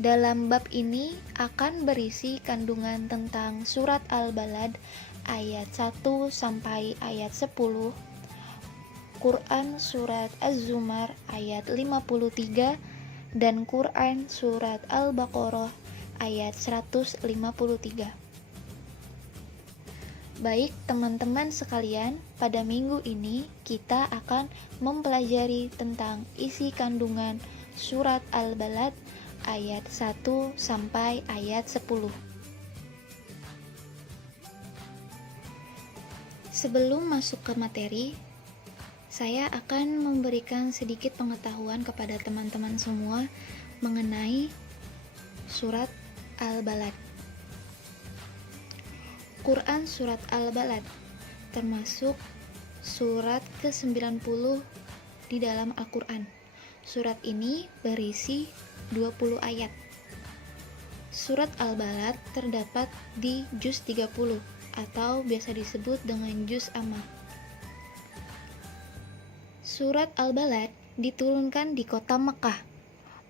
Dalam bab ini akan berisi kandungan tentang surat Al-Balad ayat 1 sampai ayat 10, Quran surat Az-Zumar ayat 53, dan Quran surat Al-Baqarah ayat 153. Baik teman-teman sekalian, pada minggu ini kita akan mempelajari tentang isi kandungan surat Al-Balad ayat 1 sampai ayat 10. Sebelum masuk ke materi, saya akan memberikan sedikit pengetahuan kepada teman-teman semua mengenai surat Al-Balad. Quran surat Al-Balad termasuk surat ke-90 di dalam Al-Quran. Surat ini berisi 20 ayat. Surat Al-Balad terdapat di juz 30 atau biasa disebut dengan juz amma. Surat Al-Balad diturunkan di kota Mekah.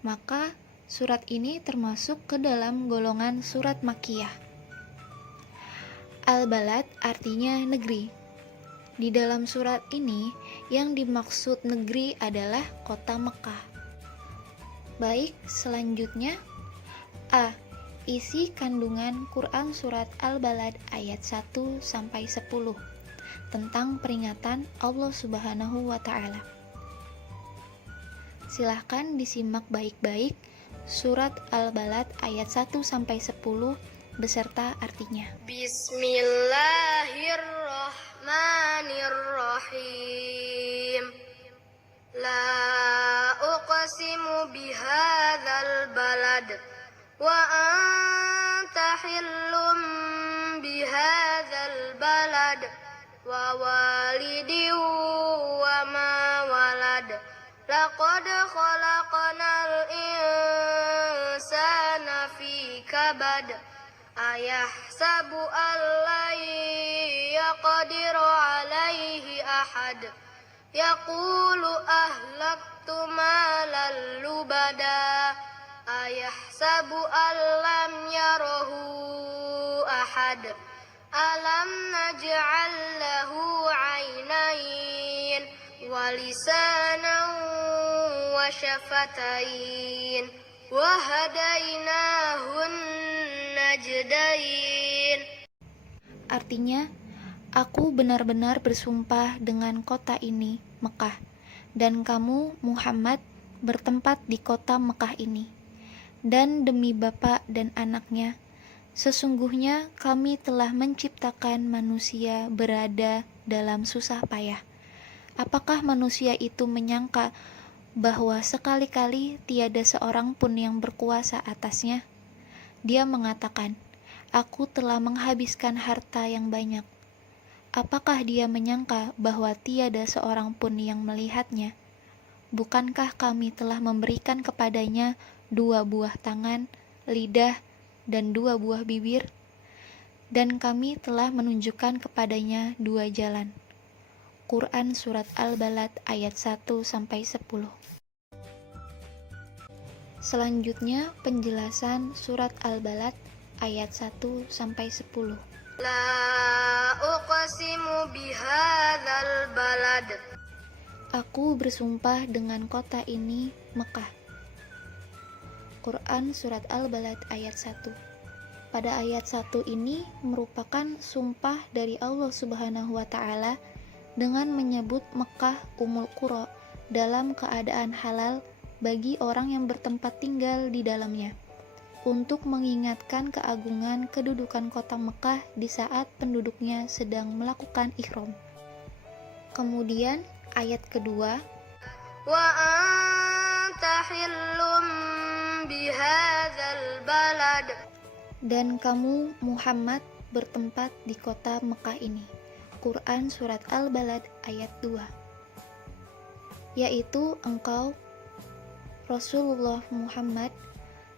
Maka surat ini termasuk ke dalam golongan surat Makkiyah. Al-Balad artinya negeri. Di dalam surat ini yang dimaksud negeri adalah kota Mekah. Baik, selanjutnya A. Isi kandungan Quran surat Al-Balad ayat 1 sampai 10 tentang peringatan Allah Subhanahu wa taala. Silahkan disimak baik-baik surat Al-Balad ayat 1 sampai 10 beserta artinya. Bismillahirrahmanirrahim. La uqsimu bihadzal balad wa anta hillum bihadzal balad wa walidin wa ma walad laqad khalaqnal insana fi kabad ayahsabu an lan yaqdiru alaihi ahad yaqulu ahlaktu malan lubada ayahsabu an lam yarahu ahad alam naj'al lahu 'ainayn wa lisanan wa syafatain wa hadainahun najdain. Artinya, aku benar-benar bersumpah dengan kota ini, Mekah, dan kamu, Muhammad, bertempat di kota Mekah ini. Dan demi bapa dan anaknya, sesungguhnya kami telah menciptakan manusia berada dalam susah payah. Apakah manusia itu menyangka bahwa sekali-kali tiada seorang pun yang berkuasa atasnya? Dia mengatakan, aku telah menghabiskan harta yang banyak. Apakah dia menyangka bahwa tiada seorang pun yang melihatnya? Bukankah kami telah memberikan kepadanya 2 buah tangan, lidah, dan 2 buah bibir? Dan kami telah menunjukkan kepadanya 2 jalan. Quran surat Al-Balad ayat 1 sampai 10. Selanjutnya penjelasan surat Al-Balad ayat 1 sampai 10. La uqsimu bihadzal balad. Aku bersumpah dengan kota ini, Mekah. Quran surat Al-Balad ayat 1. Pada ayat 1 ini merupakan sumpah dari Allah Subhanahu wa taala dengan menyebut Mekah Ummul Qura dalam keadaan halal bagi orang yang bertempat tinggal di dalamnya. untuk mengingatkan keagungan kedudukan kota Mekah di saat penduduknya sedang melakukan ihram. Kemudian ayat kedua, wa anta hillum bihadzal balad, dan kamu Muhammad bertempat di kota Mekah ini. Quran Surat Al-Balad ayat 2. Yaitu engkau, Rasulullah Muhammad,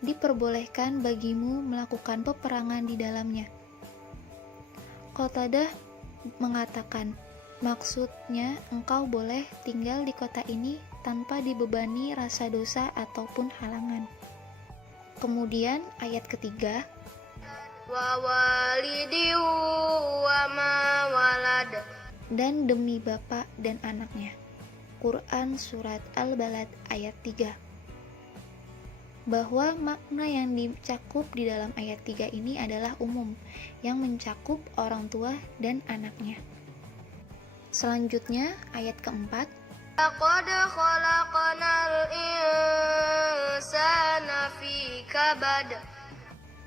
diperbolehkan bagimu melakukan peperangan di dalamnya. Qatadah mengatakan, maksudnya engkau boleh tinggal di kota ini tanpa dibebani rasa dosa ataupun halangan. Kemudian ayat ketiga, wa walidi wa ma walad, dan demi bapak dan anaknya. Quran Surat Al-Balad ayat 3. Bahwa makna yang dicakup di dalam ayat 3 ini adalah umum, yang mencakup orang tua dan anaknya. Selanjutnya ayat keempat, laqad khalaqnal insana fi kabad,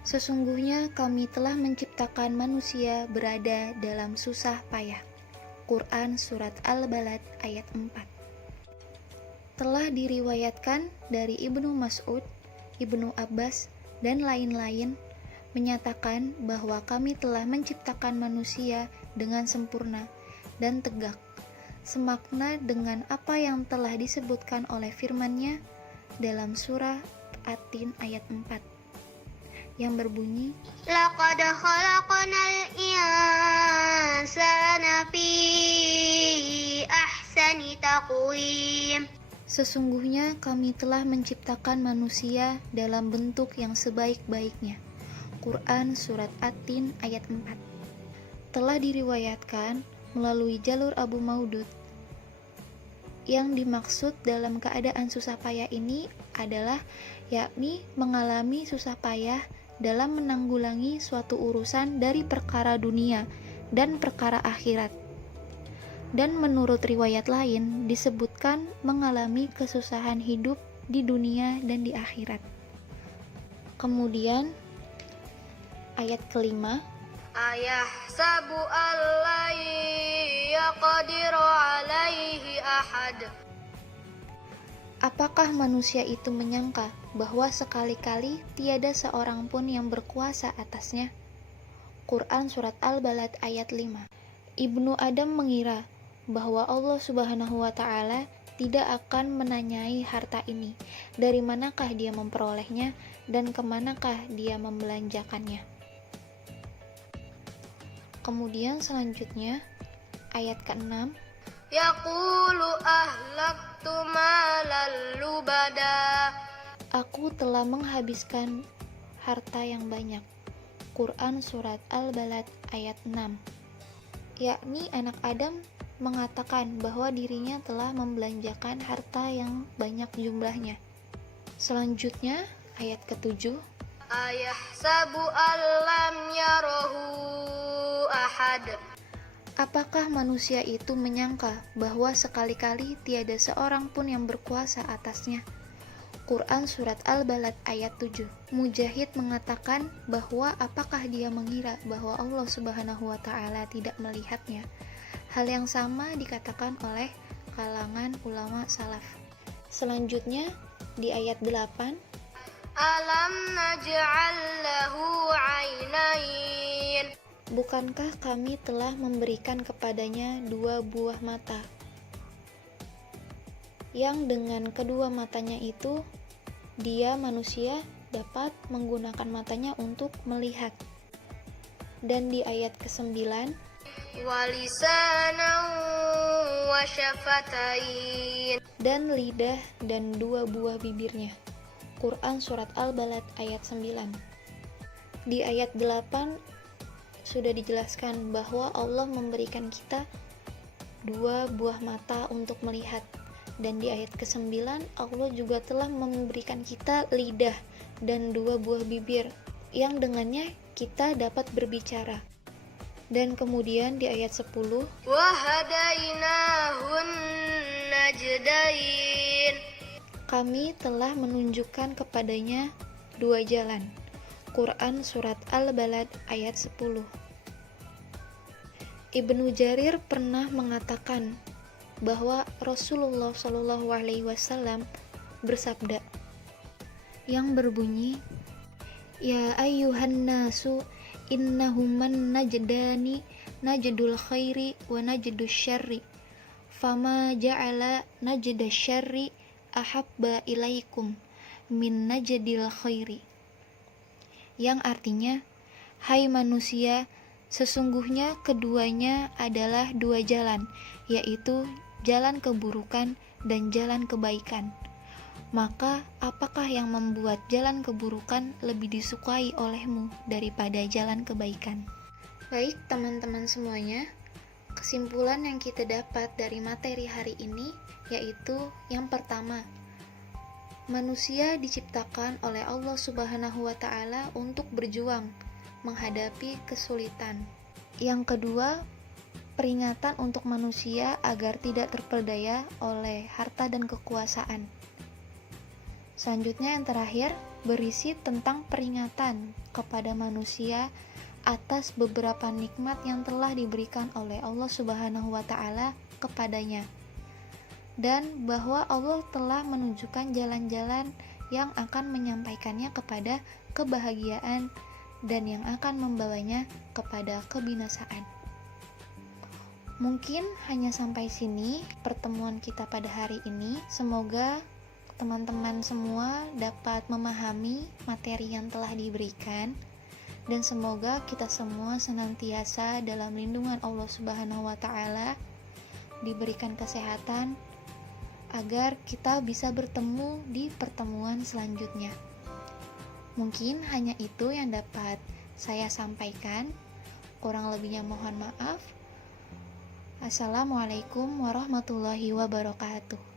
sesungguhnya kami telah menciptakan manusia berada dalam susah payah. Quran Surat Al-Balad ayat 4. Telah diriwayatkan dari Ibnu Mas'ud, Ibnu Abbas, dan lain-lain menyatakan bahwa kami telah menciptakan manusia dengan sempurna dan tegak, semakna dengan apa yang telah disebutkan oleh firman-Nya dalam surah At-Tin ayat 4 yang berbunyi, laqad khalaqnal insana fi ahsani taqwim, sesungguhnya kami telah menciptakan manusia dalam bentuk yang sebaik-baiknya. Quran Surat At-Tin ayat 4. Telah diriwayatkan melalui jalur Abu Maudud, yang dimaksud dalam keadaan susah payah ini adalah yakni mengalami susah payah dalam menanggulangi suatu urusan dari perkara dunia dan perkara akhirat. Dan menurut riwayat lain disebutkan mengalami kesusahan hidup di dunia dan di akhirat. Kemudian ayat kelima, ayahsabu allai yaqdiru alaihi ahad, apakah manusia itu menyangka bahwa sekali-kali tiada seorang pun yang berkuasa atasnya? Quran Surat Al-Balad ayat 5. Ibnu Adam mengira bahwa Allah Subhanahu wa Ta'ala tidak akan menanyai harta ini, dari manakah dia memperolehnya dan kemanakah dia membelanjakannya. Kemudian selanjutnya ayat ke-6, yaqulu ahlaktu malal lubada, aku telah menghabiskan harta yang banyak. Quran Surat Al-Balad ayat 6. Yakni anak Adam mengatakan bahwa dirinya telah membelanjakan harta yang banyak jumlahnya. Selanjutnya ayat ke-7, ayahsabu allam yarahu ahad, apakah manusia itu menyangka bahwa sekali-kali tiada seorang pun yang berkuasa atasnya? Quran Surat Al-Balad ayat 7. Mujahid mengatakan bahwa apakah dia mengira bahwa Allah Subhanahu wa Ta'ala tidak melihatnya? Hal yang sama dikatakan oleh kalangan ulama salaf. Selanjutnya di ayat 8, alam naj'al lahu ainain, bukankah kami telah memberikan kepadanya dua buah mata, yang dengan kedua matanya itu dia manusia dapat menggunakan matanya untuk melihat. Dan di ayat ke-9, walisanan wa syafatain, dan lidah dan dua buah bibirnya. Quran Surat Al-Balad ayat 9. Di ayat 8 sudah dijelaskan bahwa Allah memberikan kita dua buah mata untuk melihat. Dan di ayat ke-9 Allah juga telah memberikan kita lidah dan dua buah bibir yang dengannya kita dapat berbicara. Dan kemudian di ayat 10, wa hadainahun najdain, kami telah menunjukkan kepadanya dua jalan. Quran Surat Al-Balad ayat 10. Ibnu Jarir pernah mengatakan bahwa Rasulullah Shallallahu Alaihi Wasallam bersabda yang berbunyi, Ya ayyuhan nasu innahuman najdani najdul khairi wa najdus syarri fama ja'ala najda syarri ahabba ilaikum min najdil khairi, yang artinya, hai manusia, sesungguhnya keduanya adalah dua jalan, yaitu jalan keburukan dan jalan kebaikan. Maka apakah yang membuat jalan keburukan lebih disukai olehmu daripada jalan kebaikan? Baik teman-teman semuanya, kesimpulan yang kita dapat dari materi hari ini yaitu yang pertama, manusia diciptakan oleh Allah Subhanahu wa Ta'ala untuk berjuang menghadapi kesulitan. Yang kedua, peringatan untuk manusia agar tidak terperdaya oleh harta dan kekuasaan. Selanjutnya yang terakhir, berisi tentang peringatan kepada manusia atas beberapa nikmat yang telah diberikan oleh Allah Subhanahu wa Ta'ala kepadanya, dan bahwa Allah telah menunjukkan jalan-jalan yang akan menyampaikannya kepada kebahagiaan dan yang akan membawanya kepada kebinasaan. Mungkin hanya sampai sini pertemuan kita pada hari ini. Semoga teman-teman semua dapat memahami materi yang telah diberikan, dan semoga kita semua senantiasa dalam lindungan Allah Subhanahu wa Ta'ala, diberikan kesehatan agar kita bisa bertemu di pertemuan selanjutnya. Mungkin hanya itu yang dapat saya sampaikan. Kurang lebihnya mohon maaf. Assalamualaikum warahmatullahi wabarakatuh.